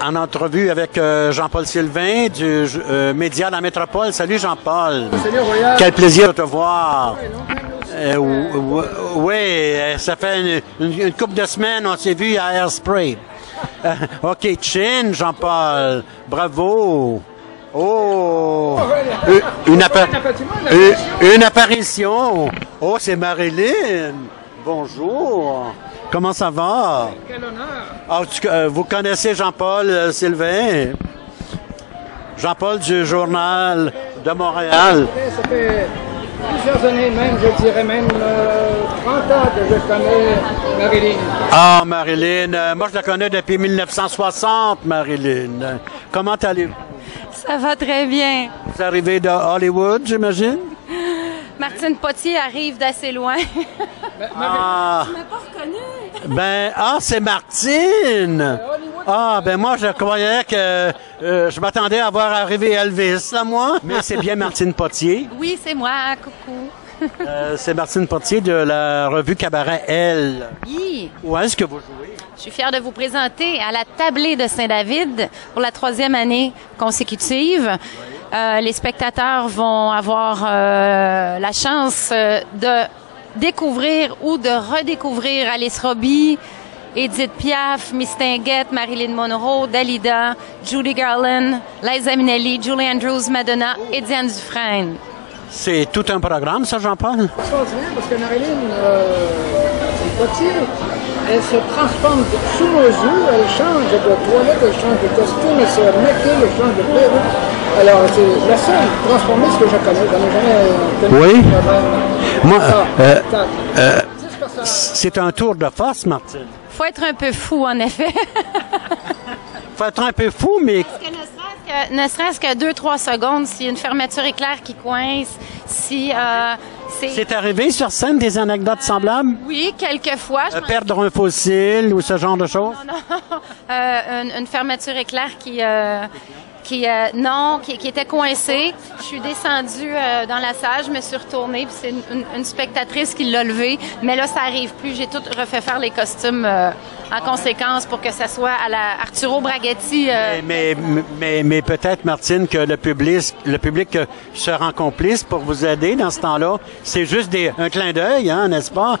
en entrevue avec Jean-Paul Sylvain du Média La Métropole. Salut Jean-Paul. Salut Royal. Quel plaisir de te voir. Oui, ça fait une couple de semaines, on s'est vu à Airspray. OK, chin, Jean-Paul. Bravo. Oh, une apparition. Oh, c'est Marilyn. Bonjour. Comment ça va? Quel honneur. Vous connaissez Jean-Paul Sylvain? Jean-Paul du Journal de Montréal. Ça fait plusieurs années même, je dirais même 30 ans que je connais Marilyn. Ah, Marilyn. Moi, je la connais depuis 1960, Marilyn. Comment allez-vous? Ça va très bien. Vous arrivez de Hollywood, j'imagine? Martine Potier arrive d'assez loin. Ah, Tu m'as pas reconnu? c'est Martine! Ah, moi, je croyais que je m'attendais à voir arriver Elvis, là, moi. Mais c'est bien Martine Potier. Oui, c'est moi. Coucou. C'est Martine Potier de la revue Cabaret Elle. Oui. Où est-ce que vous jouez? Je suis fière de vous présenter à la Tablée de Saint-David pour la 3e année consécutive. Les spectateurs vont avoir la chance de découvrir ou de redécouvrir Alice Robbie, Edith Piaf, Mistinguett, Marilyn Monroe, Dalida, Judy Garland, Liza Minnelli, Julie Andrews, Madonna et Diane Dufresne. C'est tout un programme, ça, Jean-Paul? C'est extraordinaire parce que Marilyn Potier, elle se transforme sous nos yeux, elle change de toilette, elle change de costume, elle se maquille, elle change de perruque. Alors, c'est la seule transformiste que je connais. J'en ai jamais connu. Oui. Moi, Moi, c'est un tour de force, Martine. Faut être un peu fou, en effet. Faut être un peu fou, mais... Parce que ne serait-ce que 2-3 secondes, s'il y a une fermeture éclair qui coince, si C'est arrivé sur scène des anecdotes semblables? Oui, quelquefois. Perdre un fossile ou ce genre de choses? Non. Une fermeture éclair qui était coincée. Je suis descendue dans la salle, je me suis retournée, puis c'est une spectatrice qui l'a levée. Mais là, ça arrive plus. J'ai tout refait faire les costumes en conséquence pour que ça soit à la Arturo Braghetti. Mais peut-être, Martine, que le public se rend complice pour vous aider dans ce temps-là. C'est juste un clin d'œil, hein, n'est-ce pas?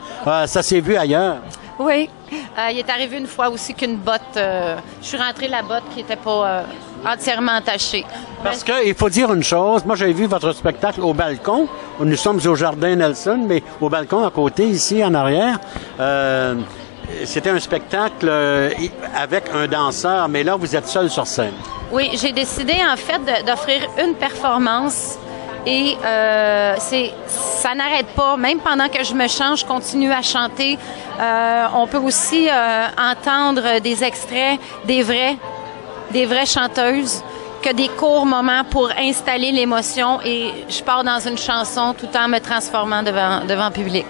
Ça s'est vu ailleurs. Oui. Il est arrivé une fois aussi qu'une botte... je suis rentrée la botte qui n'était pas entièrement attachée. Parce qu'il faut dire une chose. Moi, j'ai vu votre spectacle au balcon. Nous sommes au Jardin Nelson, mais au balcon à côté, ici, en arrière. C'était un spectacle avec un danseur, mais là, vous êtes seul sur scène. Oui, j'ai décidé, en fait, d'offrir une performance. Et ça n'arrête pas. Même pendant que je me change, je continue à chanter. On peut aussi entendre des extraits des vraies chanteuses, que des courts moments pour installer l'émotion. Et je pars dans une chanson tout en me transformant devant public.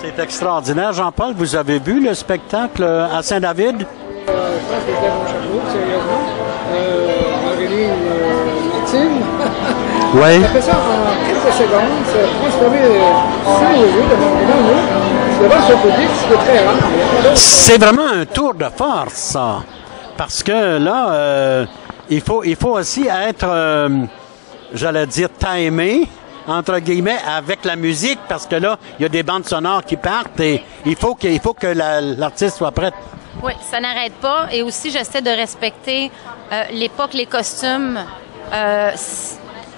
C'est extraordinaire. Jean-Paul, vous avez vu le spectacle à Saint-David? Je pense que je lève mon chapeau, sérieusement. Marilyn, Martine. Oui. Ça fait ça en quelques secondes, c'est transformé sous nos yeux, devant nous, devant son public, ce qui est très rare. C'est vraiment un tour de force, ça. Parce que là, il faut aussi être, j'allais dire, timé, entre guillemets, avec la musique, parce que là, il y a des bandes sonores qui partent et il faut que l'artiste soit prête. Oui, ça n'arrête pas. Et aussi, j'essaie de respecter l'époque, les costumes,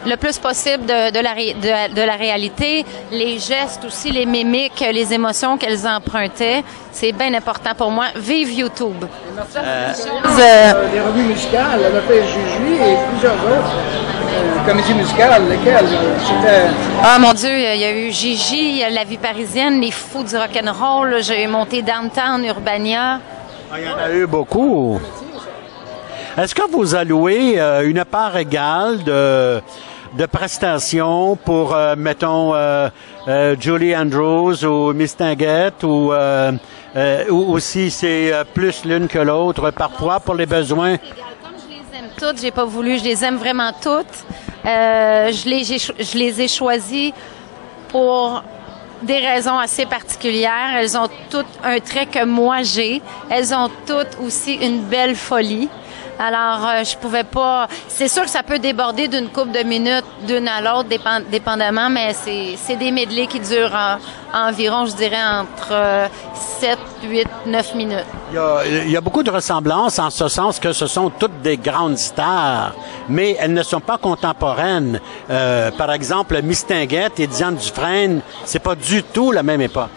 le plus possible de la réalité, les gestes aussi, les mimiques, les émotions qu'elles empruntaient. C'est bien important pour moi. Vive YouTube! Des revues musicales, elle a fait Juju et plusieurs autres comédies musicales, lesquelles c'était... Ah mon Dieu, il y a eu Gigi, il y a La vie parisienne, Les fous du rock'n'roll, j'ai monté Downtown, Urbania. Il y en a eu beaucoup. Est-ce que vous allouez une part égale de prestations pour, mettons, Julie Andrews ou Mistinguett ou si c'est plus l'une que l'autre, parfois pour les besoins? Comme je les aime toutes, j'ai pas voulu, je les aime vraiment toutes. Je les ai choisies pour des raisons assez particulières. Elles ont toutes un trait que moi j'ai. Elles ont toutes aussi une belle folie. Alors, je pouvais pas... C'est sûr que ça peut déborder d'une couple de minutes d'une à l'autre, dépendamment, mais c'est des medleys qui durent environ, je dirais, entre 7, 8, 9 minutes. Il y a beaucoup de ressemblances en ce sens que ce sont toutes des grandes stars, mais elles ne sont pas contemporaines. Par exemple, Miss Tinguette et Diane Dufresne, c'est pas du tout la même époque.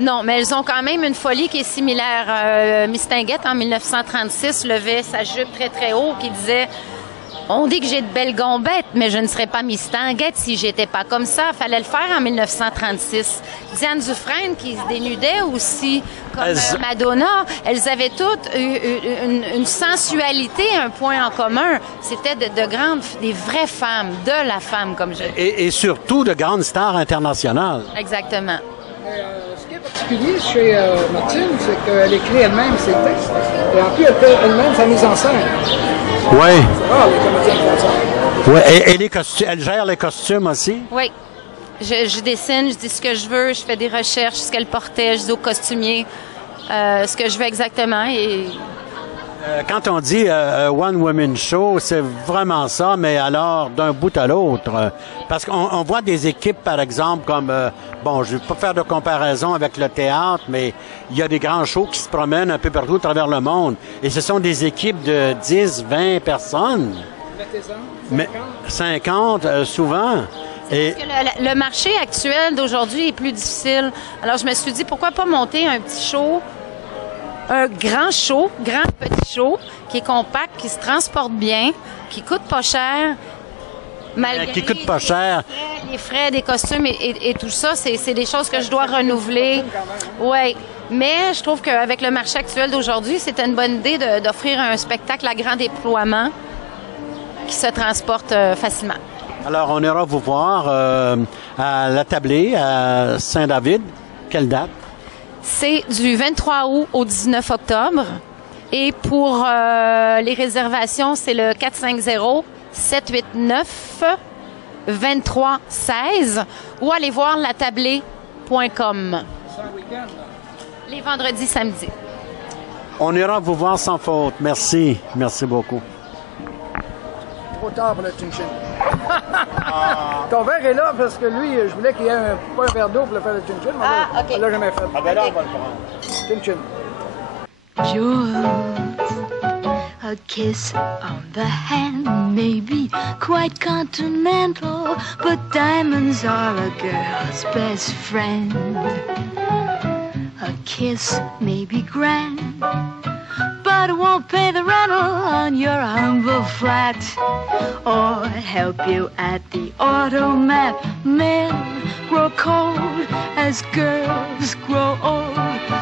Non, mais elles ont quand même une folie qui est similaire. Miss Tinguette, en 1936, levait sa jupe très, très haut qui disait « On dit que j'ai de belles gombettes, mais je ne serais pas Miss Tinguette si j'étais pas comme ça. » Fallait le faire en 1936. Diane Dufresne, qui se dénudait aussi, comme Madonna, elles avaient toutes une sensualité, un point en commun. C'était des vraies femmes, de la femme, comme je dis. Et surtout de grandes stars internationales. Exactement. Ce qui est particulier chez Martine, c'est qu'elle écrit elle-même ses textes. Et en plus, elle fait elle-même sa mise en scène. Oui. C'est rare, les comédiens qui font ça. Oui, et elle gère les costumes aussi? Oui. Je dessine, je dis ce que je veux, je fais des recherches, ce qu'elle portait, je dis au costumier ce que je veux exactement. Et... Quand on dit One Woman Show, c'est vraiment ça, mais alors d'un bout à l'autre. Parce qu'on voit des équipes, par exemple, comme, bon, je ne vais pas faire de comparaison avec le théâtre, mais il y a des grands shows qui se promènent un peu partout à travers le monde. Et ce sont des équipes de 10, 20 personnes. 50 souvent. Et... Parce que le marché actuel d'aujourd'hui est plus difficile. Alors, je me suis dit, pourquoi pas monter un petit show, un grand show, grand petit show, qui est compact, qui se transporte bien, qui coûte pas cher, malgré qui coûte pas cher. Les frais des costumes et tout ça, c'est des choses que je dois renouveler. Oui, mais je trouve qu'avec le marché actuel d'aujourd'hui, c'était une bonne idée d'offrir un spectacle à grand déploiement qui se transporte facilement. Alors, on ira vous voir à la Tablée, à Saint-David. Quelle date? C'est du 23 août au 19 octobre. Et pour les réservations, c'est le 450-789-2316 ou allez voir latablée.com. Les vendredis, samedis. On ira vous voir sans faute. Merci. Merci beaucoup. Trop tard pour le chin-chin. Ton verre est là parce que lui, je voulais qu'il y ait pas un verre d'eau pour le faire le chin-chin. Ah, OK. On l'a jamais fait. Ah ben là, on va le prendre. Chin-chin. Jewels, a kiss on the hand may be quite continental, but diamonds are a girl's best friend. A kiss may be grand, but it won't pay the rental on your humble flat or help you at the automat. Men grow cold as girls grow old,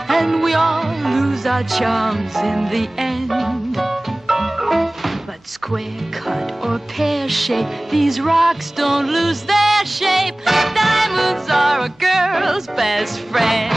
and we all lose our charms in the end. But square cut or pear shape, these rocks don't lose their shape. Diamonds are a girl's best friend.